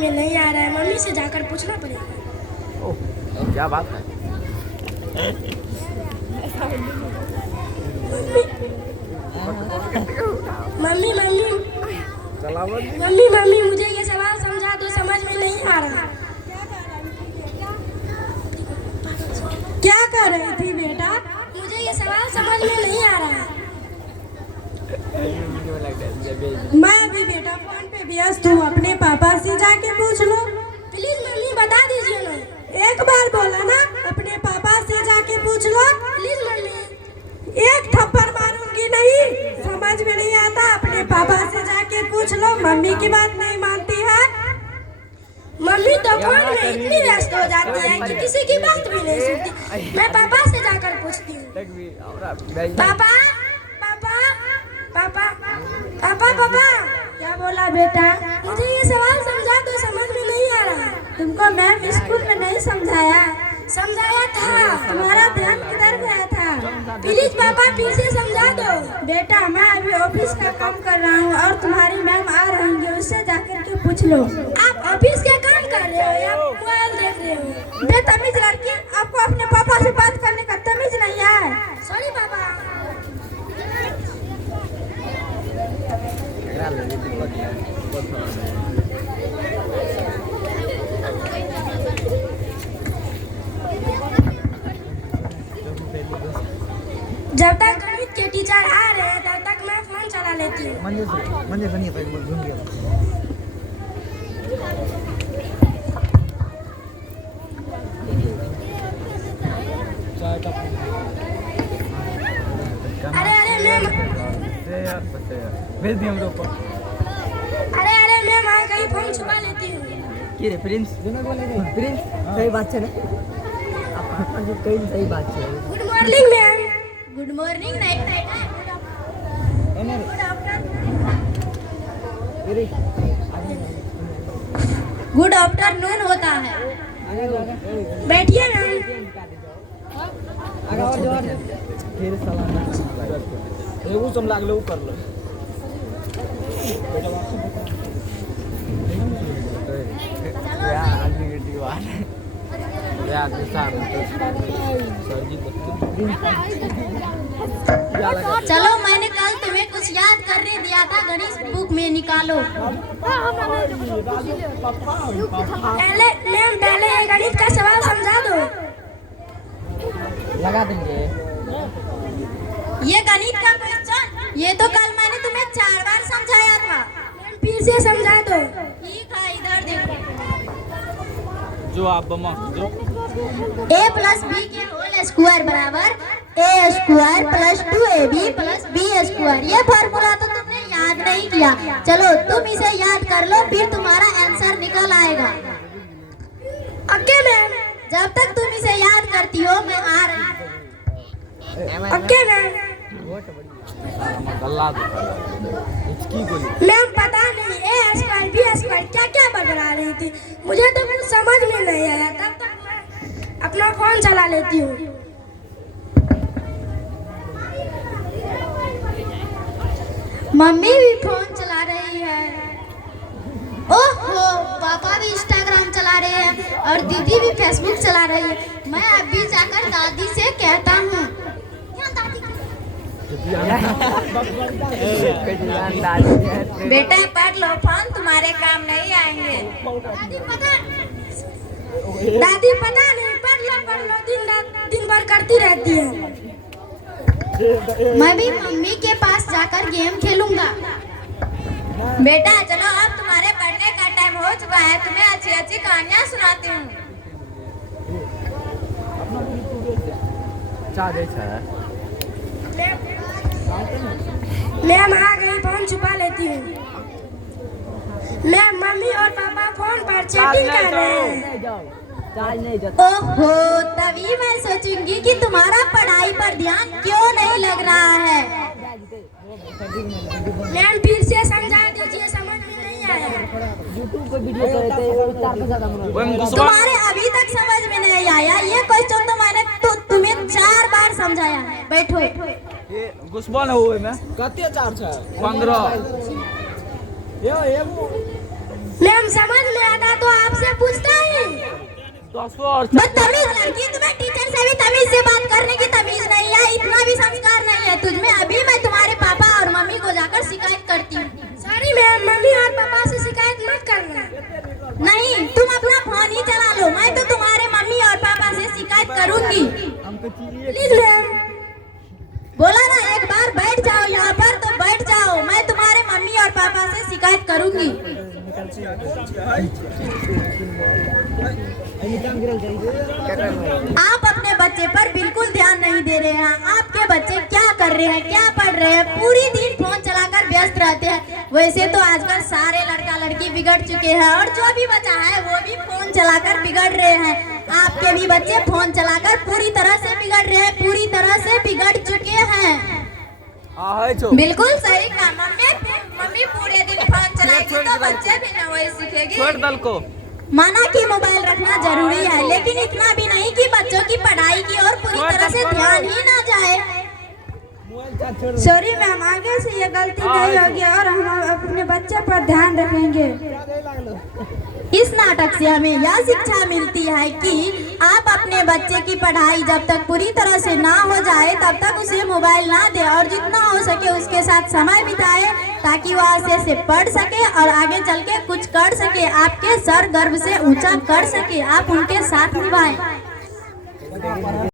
में नहीं आ रहा है, मम्मी से जाकर पूछना पड़ेगा। ओह, क्या बात है। मम्मी मम्मी मम्मी मम्मी मुझे ये सवाल समझा दो, समझ में नहीं आ रहा। क्या कर रही थी बेटा? मुझे ये सवाल समझ में नहीं आ रहा। मैं अभी बेटा फोन पे व्यस्त हूँ, अपने पापा से जाके पूछ लो। प्लीज मम्मी बता दीजिए ना। एक बार बोला ना, अपने पापा से जाके पूछ लो प्लीज मम्मी। एक थप्पड़ मारूंगी नहीं, समझ में नहीं आता, अपने पापा से जाके पूछ लो। मम्मी की बात नहीं मानती है। मम्मी तो फोन में इतनी व्यस्त हो जाती है कि किसी की बात भी नहीं सुनती। मैं पापा से जाकर पूछती हूँ। पापा पापा पापा पापा पापा। क्या बोला बेटा? मुझे ये सवाल समझा दो, समझ में नहीं आ रहा। तुमको मैम स्कूल में नहीं समझाया? समझाया था, तुम्हारा ध्यान किधर गया था? प्लीज पापा फिर से समझा दो। बेटा मैं अभी ऑफिस का काम कर रहा हूँ और तुम्हारी मैम आ रहेंगे, उससे जाकर के पूछ लो। आप ऑफिस के काम कर रहे हो या मोबाइल देख रहे हो? बेतमीज लड़की, आपको अपने पापा से बात करने का तमीज नहीं है? सॉरी पापा। जब तक गणित के टीचर आ रहे हैं तब तक मैं फोन चला लेती हूँ। अरे अरे मैम, भेज दिया हम लोग को। अरे अरे मैम आ गई, फोन छुपा लेती हूँ। क्या रे प्रिंस? प्रिंस सही बात है ना, कई सही बात है। Good morning ma'am. Good morning नहीं, गुड आफ्टरनून होता है। बैठिए मैम। फिर सलाम एगो तुम लागलो कर लो। या आदमी के दीवार या दूसरा चलो मैंने कल तुम्हें कुछ याद करने दिया था, गणित बुक में निकालो। पहले ये गणित का सवाल समझा दो। लगा देंगे। ये गणित का क्वेश्चन, ये तो कल मैंने तुम्हें 4 बार समझाया था। फिर से समझा दो। ठीक है, इधर देखो। जो आप बमक जो a प्लस बी के होल स्क्वायर बराबर a square plus 2ab plus b square. ये फॉर्मूला तो तुमने याद नहीं किया। चलो तुम इसे याद कर लो, फिर तुम्हारा आंसर निकल आएगा। Okay ma'am. जब तक तुम इसे याद करती हो मैं आ रही हूँ। Okay ma'am. मैम पता नहीं a स्क्वायर b स्क्वायर क्या क्या बदला रही थी, मुझे तो कुछ समझ में नहीं आया। तब तक मैं अपना फोन चला लेती हूँ। मम्मी भी फोन चला रही है। ओहो, पापा भी इंस्टाग्राम चला रहे हैं और दीदी भी फेसबुक चला रही है। मैं अभी जाकर दादी से कहता हूँ। बेटा पढ़ लो, फोन तुम्हारे काम नहीं आएंगे। दादी पता नहीं, पढ़ लो दिन भर करती रहती है। मैं भी मम्मी के पास जाकर गेम खेलूंगा। बेटा चलो, अब तुम्हारे पढ़ने का टाइम हो चुका है, तुम्हें अच्छी अच्छी कहानियाँ सुनाती हूँ। मैम आ गई, फोन छुपा लेती हूँ। मैम मम्मी और पापा फोन पर चैटिंग कर रहे हैं। ओहो, तभी मैं सोचूंगी कि तुम्हारा पढ़ाई पर ध्यान क्यों नहीं लग रहा है। मैम फिर से समझा दीजिए, समझ में नहीं आया। तुम्हारे अभी तक समझ में नहीं आया? ये क्वेश्चन तो मैंने तुम्हें 4 बार समझाया है। बैठो। ये गुस्बा न हुए में कते चार्ज है 15। मैम समझ में आता बदतमीज लड़की, तुम्हें टीचर से भी तमीज से बात करने की तमीज नहीं है, इतना भी संस्कार नहीं है तुझमें। अभी मैं तुम्हारे पापा और मम्मी को जाकर शिकायत करती हूँ। सॉरी मैम, मम्मी और पापा से शिकायत मत करना। नहीं, तुम अपना फोन ही चला लो, मैं तो तुम्हारे मम्मी और पापा से शिकायत करूंगी। Please ma'am. बोला ना, एक बार बैठ जाओ यहाँ पर तो बैठ जाओ, मैं तुम्हारे मम्मी और पापा से शिकायत करूंगी। आप अपने बच्चे पर बिल्कुल ध्यान नहीं दे रहे हैं। आपके बच्चे क्या कर रहे हैं, क्या पढ़ रहे हैं, पूरी दिन फोन चलाकर व्यस्त रहते हैं। वैसे तो आजकल सारे लड़का लड़की बिगड़ चुके हैं और जो भी बचा है वो भी फोन चलाकर बिगड़ रहे हैं। आपके भी बच्चे फोन चलाकर पूरी तरह से बिगड़ रहे हैं, पूरी तरह से बिगड़ चुके हैं। बिल्कुल सही कहा मम्मी पूरे दिन फोन चलाएगी तो बच्चे भी ना वही सीखेंगे। छोड़ दल को। माना कि मोबाइल रखना जरूरी है, लेकिन इतना भी नहीं कि बच्चों की पढ़ाई की ओर पूरी तरह से ध्यान ही ना जाए। सॉरी मैम, आगे से ये गलती नहीं होगी और हम अपने बच्चे पर ध्यान रखेंगे। इस नाटक से हमें यह शिक्षा मिलती है कि आप अपने बच्चे की पढ़ाई जब तक पूरी तरह से ना हो जाए तब तक उसे मोबाइल ना दे और जितना हो सके उसके साथ समय बिताए ताकि वह अच्छे से पढ़ सके और आगे चल के कुछ कर सके, आपके सर गर्व से ऊंचा कर सके, आप उनके साथ निभाएं।